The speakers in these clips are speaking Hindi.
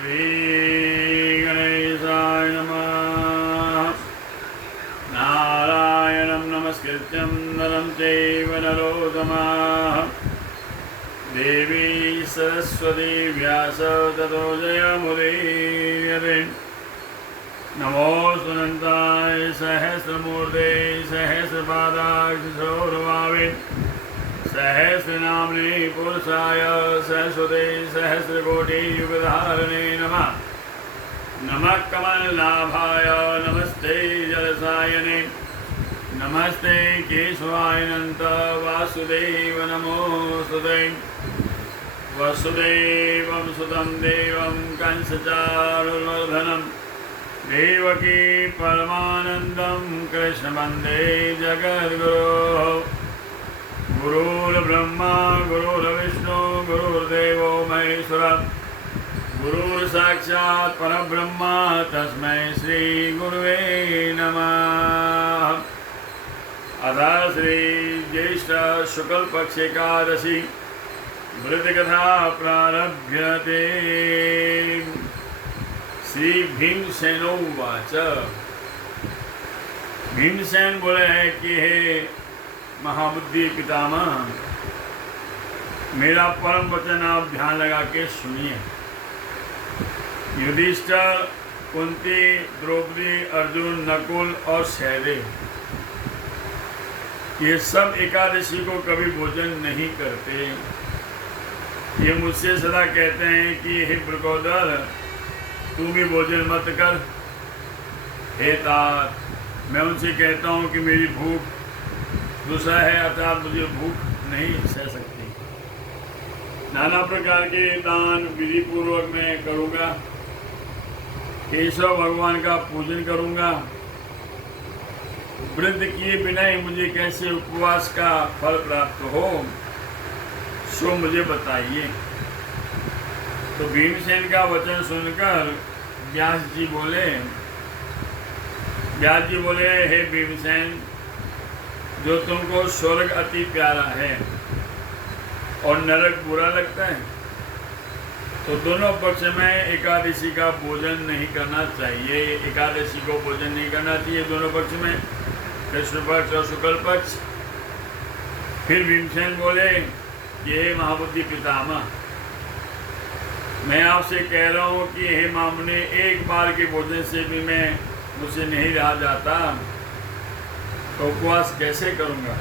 श्रीगणेशाय नमः। नारायणं नमस्कृत्यं नरं चैव नरोत्तमः। देवी सरस्वती व्यास ततो जयमुदीरये। नमो सुनन्ताय सहस्रमूर्ते सहस्रपादाक्षसौरभावे सहस्रनाम्ने पुरुषाय सरस्वते सहस्रकोटियुगधारिणे नमः। नमः कमलनाभाय नमस्ते जलसायने नमस्ते केशवाय अनंत वासुदेव नमोस्तुते। वसुदेवं सुतं देवं कंसचारुर्मर्दनं देवकी परमानन्दं कृष्ण वन्दे जगद्गुरोः। गुरुर्ब्रह्मा गुरुर्विष्णु गुरुर्देवो महेश्वरः गुरुर्साक्षात् परब्रह्म तस्मै श्री गुरुवे नमः। अतः श्री ज्येष्ठ शुक्ल पक्ष एकादशी व्रतकथा प्रारभ्यते। श्री भीमसेनोवाच। भीमसेन बोले हैं कि हे महाबुद्धि पितामह, मेरा परम वचन आप ध्यान लगा के सुनिए। युधिष्ठिर, कुंती, द्रौपदी, अर्जुन, नकुल और सहदेव ये सब एकादशी को कभी भोजन नहीं करते। ये मुझसे सदा कहते हैं कि हे वृकोदर, तू भी भोजन मत कर। हे तात, मैं उनसे कहता हूँ कि मेरी भूख दूसरा है, अर्थात मुझे भूख नहीं सह सकती। नाना प्रकार के दान विधि पूर्वक मैं करूँगा। केशव भगवान का पूजन करूँगा। व्रत किए बिना ही मुझे कैसे उपवास का फल प्राप्त हो, सो मुझे बताइए। तो भीमसेन का वचन सुनकर व्यास जी बोले, हे भीमसेन, जो तुमको स्वर्ग अति प्यारा है और नरक बुरा लगता है, तो दोनों पक्ष में एकादशी का भोजन नहीं करना चाहिए। एकादशी को भोजन नहीं करना चाहिए दोनों पक्ष में, कृष्ण पक्ष और शुक्ल पक्ष। फिर भीमसेन बोले, ये महाबुद्धि पितामह, मैं आपसे कह रहा हूँ कि हे मामुने, एक बार के भोजन से भी मैं मुझसे नहीं रहा जाता, तो उपवास कैसे करूँगा।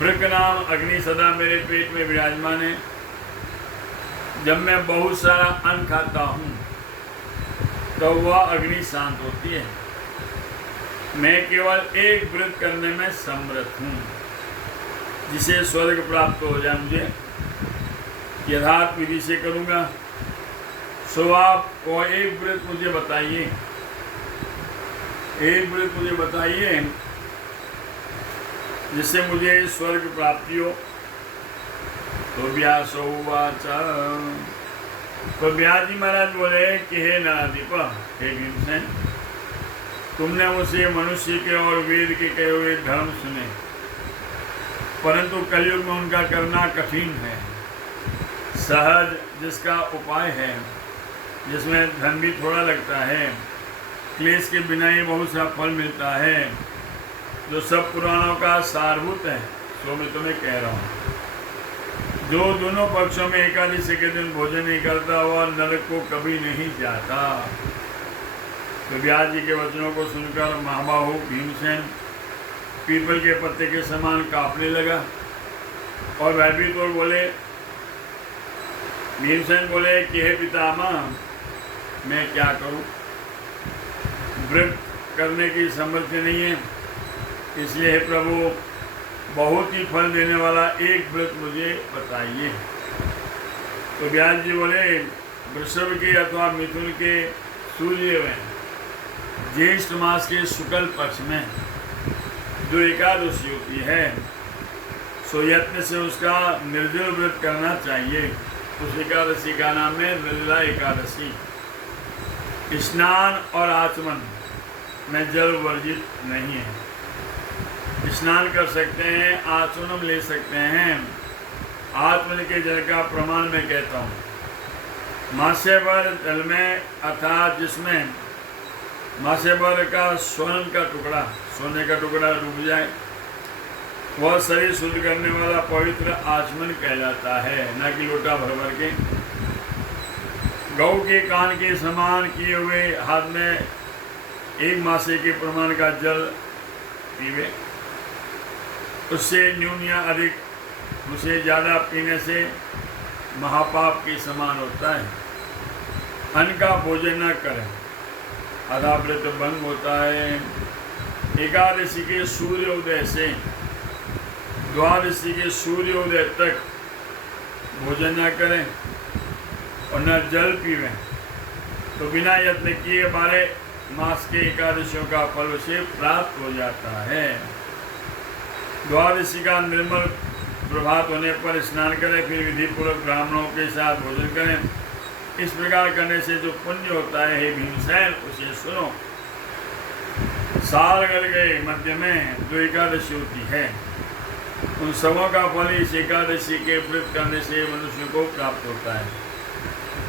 वृक नाम अग्नि सदा मेरे पेट में विराजमान है। जब मैं बहुत सारा अन्न खाता हूँ तो वह अग्नि शांत होती है। मैं केवल एक व्रत करने में समर्थ हूँ जिसे स्वर्ग प्राप्त हो जाए। मुझे यथार्थ विधि से करूँगा। सो आप को एक व्रत मुझे बताइए, जिससे मुझे स्वर्ग प्राप्ति हो। तो व्यासोवाच। तो व्यास जी महाराज बोले कि हे नराधिप, हे भीमसेन, तुमने मुझसे मनुष्य के और वेद के कहे हुए धर्म सुने, परंतु कलयुग में उनका करना कठिन है। सहज जिसका उपाय है, जिसमें धन भी थोड़ा लगता है, क्लेश के बिना ही बहुत सा फल मिलता है, जो सब पुराणों का सारभूत है, सो मैं तुम्हें कह रहा हूँ। जो दोनों पक्षों में एकादशी के दिन भोजन नहीं करता, वह नरक को कभी नहीं जाता। तो व्यास जी के वचनों को सुनकर महाबाहु भीमसेन पीपल के पत्ते के समान कांपने लगा और भयभीत हो बोले। भीमसेन बोले कि हे पितामह, मैं क्या करूं? व्रत करने की सामर्थ्य नहीं है, इसलिए हे प्रभु, बहुत ही फल देने वाला एक व्रत मुझे बताइए। तो व्यास जी बोले, वृषभ के अथवा मिथुन के सूर्य में ज्येष्ठ मास के शुक्ल पक्ष में जो एकादशी होती है, सो यत्न से उसका निर्जल व्रत करना चाहिए। उस एकादशी का नाम है निर्जला एकादशी। स्नान और आचमन में जल वर्जित नहीं है। स्नान कर सकते हैं, आचमन ले सकते हैं। आचमन के जल का प्रमाण मैं कहता हूँ। मासे भर जल में अर्थात जिसमें मासे भर का स्वर्ण का टुकड़ा, सोने का टुकड़ा डूब जाए, वह शरीर शुद्ध करने वाला पवित्र आचमन कहलाता है, न कि लोटा भर भर के। गौ के कान के समान किए हुए हाथ में एक मासे के प्रमाण का जल पीवे, उससे न्यून या अधिक, उसे ज़्यादा पीने से महापाप के समान होता है। अन्न का भोजन न करें, आधा व्रत भंग होता है। एकादशी के सूर्योदय से द्वादशी के सूर्योदय तक भोजन न करें और न जल पीवें, तो बिना यत्न किए 12 मास के एकादशियों का फल उसे प्राप्त हो जाता है। द्वादशी का निर्मल प्रभात होने पर स्नान करें, फिर विधि पूर्वक ब्राह्मणों के साथ भोजन करें। इस प्रकार करने से जो पुण्य होता है, हे भीमसेन, उसे सुनो। साल गल गए मध्य में जो एकादशी होती है, उन सबों का फल इस एकादशी के व्रत करने से मनुष्य को प्राप्त होता है,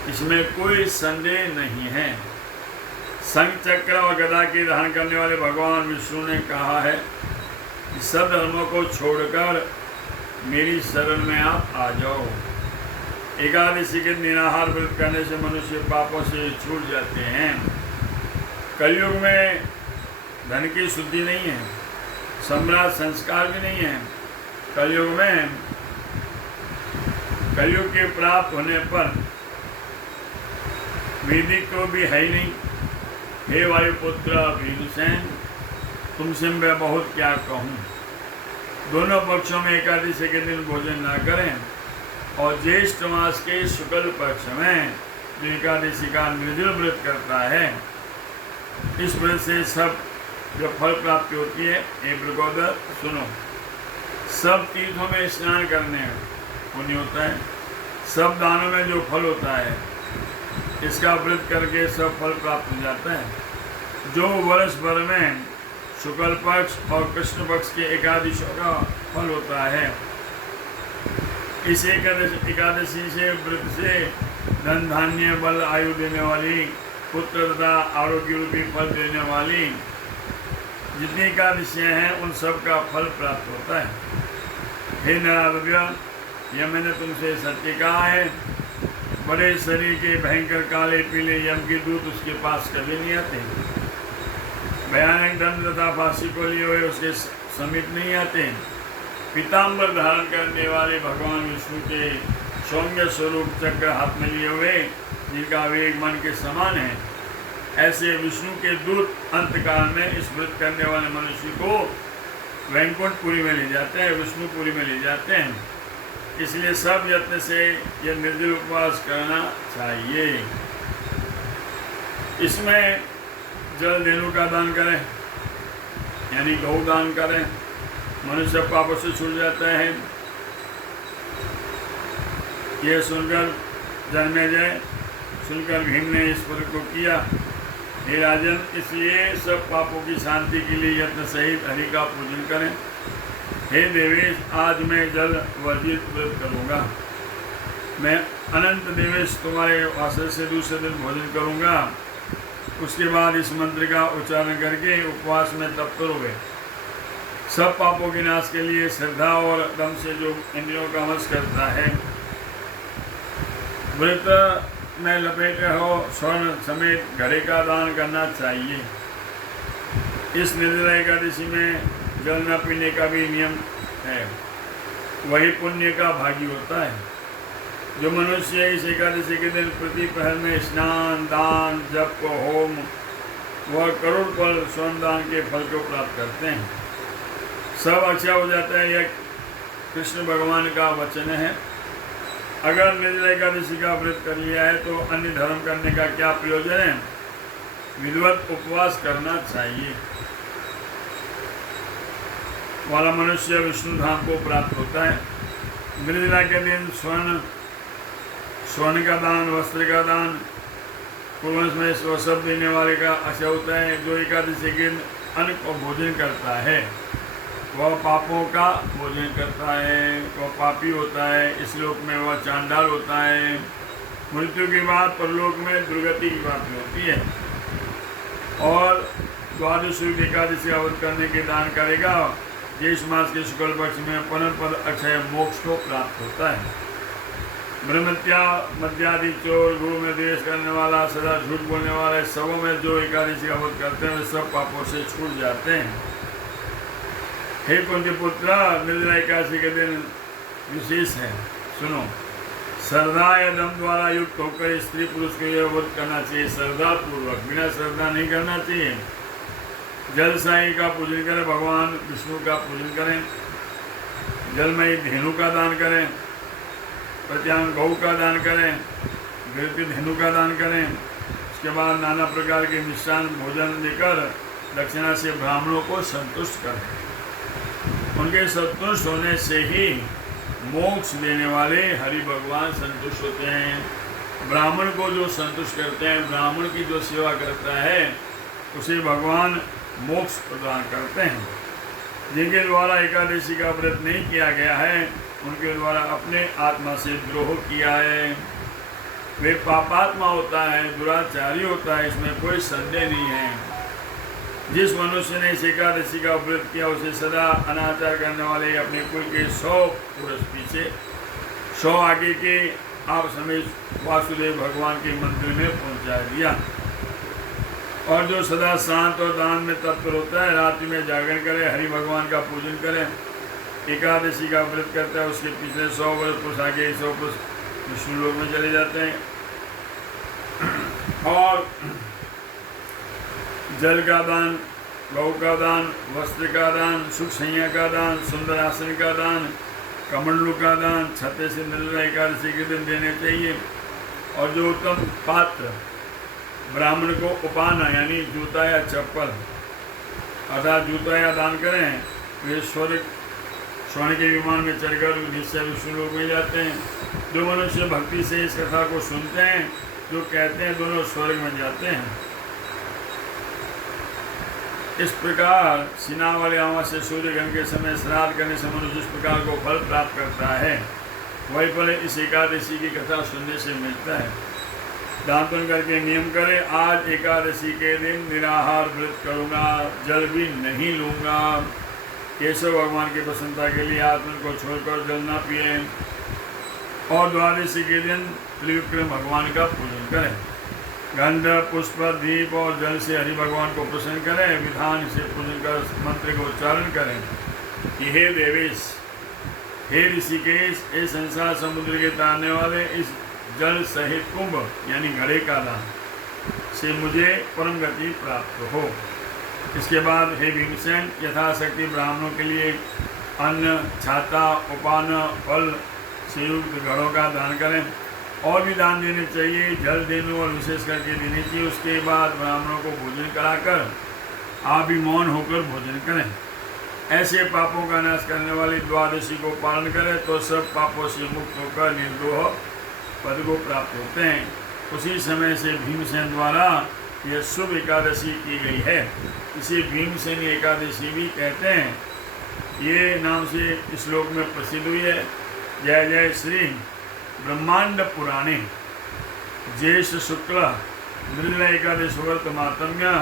इसमें कोई संदेह नहीं है। शंख चक्र और गदा के धारण करने वाले भगवान विष्णु ने कहा है कि सब धर्मों को छोड़कर मेरी शरण में आप आ जाओ। एकादशी के निराहार व्रत करने से मनुष्य पापों से छूट जाते हैं। कलयुग में धन की शुद्धि नहीं है, सम्राट संस्कार भी नहीं है। कलयुग में कलयुग के प्राप्त होने पर वैदिक तो भी है ही नहीं। हे वायुपुत्र भीमसेन, तुमसे मैं बहुत क्या कहूँ। दोनों पक्षों में एकादशी के दिन भोजन ना करें, और ज्येष्ठ मास के शुक्ल पक्ष में जो एकादशी का निर्जल व्रत करता है, इस व्रत से सब जो फल प्राप्ति होती है, हे भृगोदर सुनो। सब तीर्थों में स्नान करने पुण्य होता है, सब दानों में जो फल होता है, इसका व्रत करके सब फल प्राप्त हो जाता है। जो वर्ष भर में शुक्ल पक्ष और कृष्ण पक्ष के एकादशियों का फल होता है, इस एकादशी से व्रत से धन धान्य बल आयु देने वाली, पुत्र तथा आरोग्य रूपी फल देने वाली जितनी एकादशियाँ हैं, उन सब का फल प्राप्त होता है। हे नराधव्य, यह मैंने तुमसे सत्य कहा है। बड़े शरीर के भयंकर काले पीले यम के दूत उसके पास कभी नहीं आते। भयानक दंड तथा फांसी को लिए हुए उसके समीप नहीं आते। पीताम्बर धारण करने वाले भगवान विष्णु के सौम्य स्वरूप चक्र हाथ में लिए हुए, जिनका वेग मन के समान है, ऐसे विष्णु के दूत अंतकाल में इस व्रत करने वाले मनुष्य को वैकुंठपुरी में ले जाते हैं, विष्णुपुरी में ले जाते हैं। इसलिए सब यत्न से यह निर्जल उपवास करना चाहिए। इसमें जल धेनु का दान करें, यानी गौ दान करें, मनुष्य पापों से छूट जाता है। यह सुनकर जन्मेजय सुनकर भीम ने इस पद को किया। हे राजन, इसलिए सब पापों की शांति के लिए यत्न सहित हरि का पूजन करें। हे देवेश, आज मैं जल वर्जित व्रत करूँगा। मैं अनंत देवेश तुम्हारे वासर से दूसरे दिन भोजन करूँगा। उसके बाद इस मंत्र का उच्चारण करके उपवास में तप करोगे। सब पापों के नाश के लिए श्रद्धा और दम से जो इंद्रियों का वश करता है, व्रत में लपेटे हो स्वर्ण समेत घड़े का दान करना चाहिए। इस निर्जला एकादशी में जल न पीने का भी नियम है, वही पुण्य का भागी होता है। जो मनुष्य इस एकादशी के दिन प्रतिपहर में स्नान दान जप को होम वह करोड़ फल स्वर्ण दान के फल को प्राप्त करते हैं। सब अच्छा हो जाता है, यह कृष्ण भगवान का वचन है। अगर निर्जला एकादशी का व्रत कर लिया है तो अन्य धर्म करने का क्या प्रयोजन है। विधिवत उपवास करना चाहिए वाला मनुष्य विष्णु धाम को प्राप्त होता है। निर्जला के दिन स्वर्ण का दान, वस्त्र का दान, पूर्वज में सब देने वाले का अच्छा होता है। जो एकादशी के दिन अन्न को भोजन करता है वह पापों का भोजन करता है, वह पापी होता है। इस लोक में वह चांडाल होता है, मृत्यु के बाद परलोक में दुर्गति की बात होती है। और द्वादश एकादशी का व्रत करने के दान करेगा, ज्येष्ठ मास के शुक्ल पक्ष में परम पद अक्षय मोक्ष को प्राप्त होता है। ब्रह्मत्या मद्यादि चोर, गुरु में द्वेष करने वाला, सदा झूठ बोलने वाला, सबों में जो एकादशी का व्रत करते हैं वे सब पापों से छूट जाते हैं। हे कुंती पुत्र, निर्जला एकादशी के दिन विशेष है, सुनो। श्रद्धा या दम द्वारा युक्त होकर स्त्री पुरुष को यह व्रत करना चाहिए, श्रद्धा पूर्वक, बिना श्रद्धा नहीं करना चाहिए। जल साई का पूजन करें, भगवान विष्णु का पूजन करें, जलमयी धेनु का दान करें, प्रत्यांग गौ का दान करें, गिरती धेनु का दान करें। उसके बाद नाना प्रकार के मिष्टान भोजन देकर दक्षिणा से ब्राह्मणों को संतुष्ट करें। उनके संतुष्ट होने से ही मोक्ष देने वाले हरि भगवान संतुष्ट होते हैं। ब्राह्मण को जो संतुष्ट करते हैं, ब्राह्मण की जो सेवा करता है, उसे भगवान मोक्ष प्रदान करते हैं। जिनके द्वारा एकादशी का व्रत नहीं किया गया है, उनके द्वारा अपने आत्मा से द्रोह किया है, वे पापात्मा होता है, दुराचारी होता है, इसमें कोई संदेह नहीं है। जिस मनुष्य ने इस एकादशी का व्रत किया, उसे सदा अनाचार करने वाले अपने कुल के 100 पुरुष पीछे 100 आगे के आप समेत वासुदेव भगवान के मंदिर में पहुंचा दिया। और जो सदा शांत और दान में तत्पर होता है, रात्रि में जागरण करे, हरि भगवान का पूजन करे, एकादशी का व्रत करता है, उसके पिछले 100 वर्ष पुरुष आगे 100 पुरुष विष्णु लोक में चले जाते हैं। और जल का दान, गौ का दान, वस्त्र का दान, सुख सैया का दान, सुंदर आसन का दान, कमंडलू का दान छते से निर्जला एकादशी के दिन देने चाहिए। और जो उत्तम पात्र ब्राह्मण को उपाना यानी जूता या चप्पल अर्थात जूता या दान करें, वे स्वर्ण के विमान में चढ़कर निश्चय विष्णु लोक में जाते हैं। जो मनुष्य भक्ति से इस कथा को सुनते हैं, जो कहते हैं, दोनों स्वर्ग में जाते हैं। इस प्रकार सिना वाले अमावस्या सूर्य ग्रहण के समय श्राद्ध करने से मनुष्य इस प्रकार को फल प्राप्त करता है, वही फल इस एकादशी की कथा सुनने से मिलता है। दान पुण्य करके नियम करें, आज एकादशी के दिन निराहार व्रत करूँगा, जल भी नहीं लूँगा। केशव भगवान की प्रसन्नता के लिए आत्मन को छोड़कर जल न पिए। और द्वादशी के दिन त्रिविक्रम भगवान का पूजन करें। गंध, पुष्प, दीप और जल से हरि भगवान को प्रसन्न करें। विधान से पूजन कर मंत्र का उच्चारण करें कि हे देवेश, हे ऋषिकेश, हे संसार समुद्र के तारने वाले, इस जल सहित कुंभ यानी घड़े का दान से मुझे परम गति प्राप्त हो। इसके बाद हे भीमसेन, यथाशक्ति ब्राह्मणों के लिए अन्न, छाता, उपान, फल से युक्त घड़ों का दान करें। और भी दान देने चाहिए, जल देने और विशेष करके देनी चाहिए। उसके बाद ब्राह्मणों को भोजन कराकर आप भी मौन होकर भोजन करें। ऐसे पापों का नाश करने वाली द्वादशी को पालन करें तो सब पापों से मुक्त होकर निर्दोह पद को प्राप्त होते हैं। उसी समय से भीमसेन द्वारा यह शुभ एकादशी की गई है, इसे भीमसेनी एकादशी भी कहते हैं। ये नाम से इस श्लोक में प्रसिद्ध हुई है। जय जय श्री ब्रह्मांड पुराणे ज्येष्ठ शुक्ल निर्जला एकादश व्रत महात्म्य।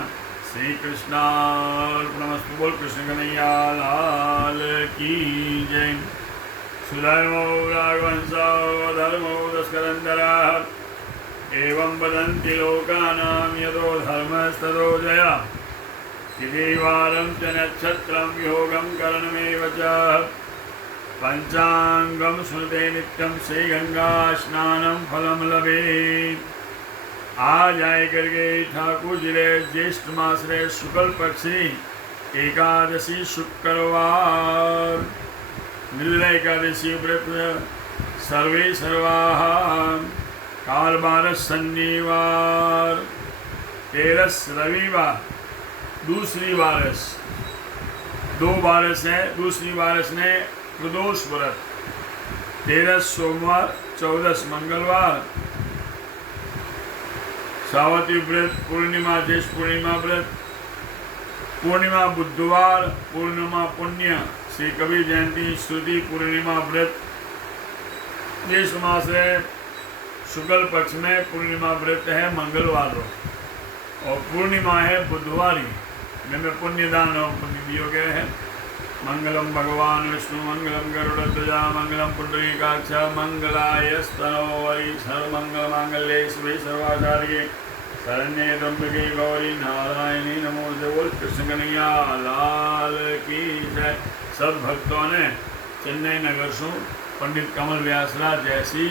श्री कृष्णार्पणमस्तु। बोल कृष्ण कन्हैया लाल की जय। सुधर्मो राघवंशो धर्मो दस्करंदरः एवं वदन्ति लोकानां यतो धर्मस्ततो जया। किदेवारं च नक्षत्रं योगं करणमेव च। पंचांगम सुनते नित्यं श्री गंगा स्नानं फलम लभे। आज आए करके ठाकुर जिले ज्येष्ठ मास रे शुक्ल पक्षी एकादशी शुक्रवार निर्जला एकादशी व्रत सर्वे सर्वाः काल बारस शनिवार 13 रविवार दूसरी बारस 2 बारस है। दूसरी बारस ने प्रदोष व्रत 13 सोमवार 14 मंगलवार सावती व्रत पूर्णिमा ज्येष्ठ पूर्णिमा व्रत पूर्णिमा बुधवार पूर्णिमा पुण्य श्री कबीर जयंती श्रुति पूर्णिमा व्रत ज्येष्ठ मास है शुक्ल पक्ष में पूर्णिमा व्रत है मंगलवार रो और पूर्णिमा है बुधवारी में पुण्यदान और पुण्य दियो गए हैं। मंगलम भगवान विष्णु मंगलम गरुड़ध्वजा मंगलम पुंडरीकाक्ष मंगलायस्तनोवरी सर्वमंगल मांगल्ये शिवे सर्वाचार्ये शरण्ये त्र्यंबके गौरी नारायणी नमोस्तुते। बोल कृष्ण कन्हैया लाल की जय। सब भक्तों ने चेन्नई नगर से पंडित कमल व्यासराज जैसी